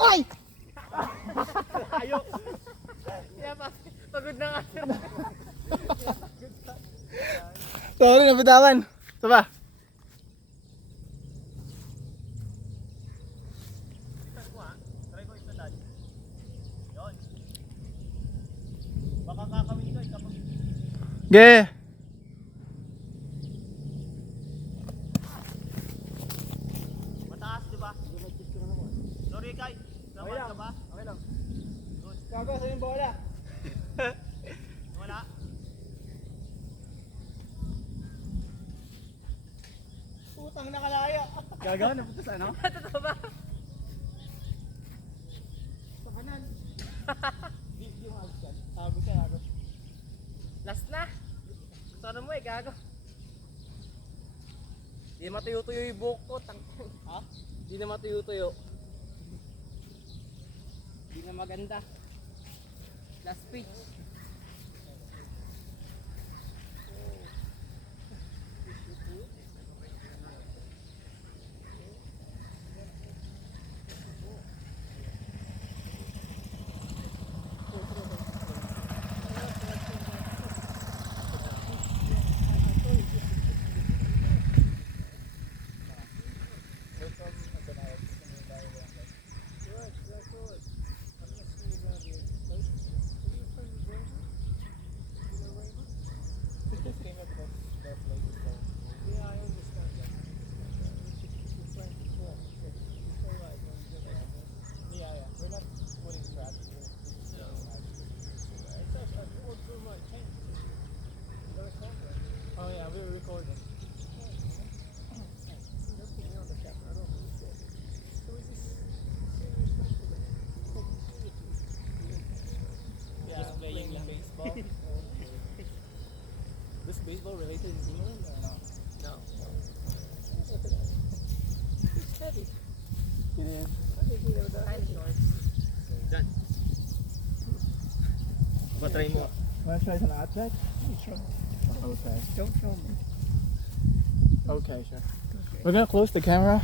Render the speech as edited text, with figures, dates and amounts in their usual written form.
Ay! Ayaw. Pagod na nga. Sorry, nabitawan. Ito ba? Baka kakawin ka, kapag Ge! mataas, di ba? Sorry, Kai. Tama ka ba? Okay lang. Gago sa yung bola. Wala. Putang nakalaya. Gagawa na punta sa ano? Totoo ba? Sa kanan. Di yung halos yan. Tago siya, tago. Last na. Gusto mo eh, gago. Di na matuyo-tuyo yung buhok ko. Ha? Di na matuyo-tuyo. Di na maganda. Last pitch. Oh yeah, we were recording. Just playing lang baseball. This baseball related in England or no? No. It's heavy. It is. Kind of short. Done. Patry mo. Wanna try some outside? Sure. Okay. Don't show me. Okay, sure. We're gonna close the camera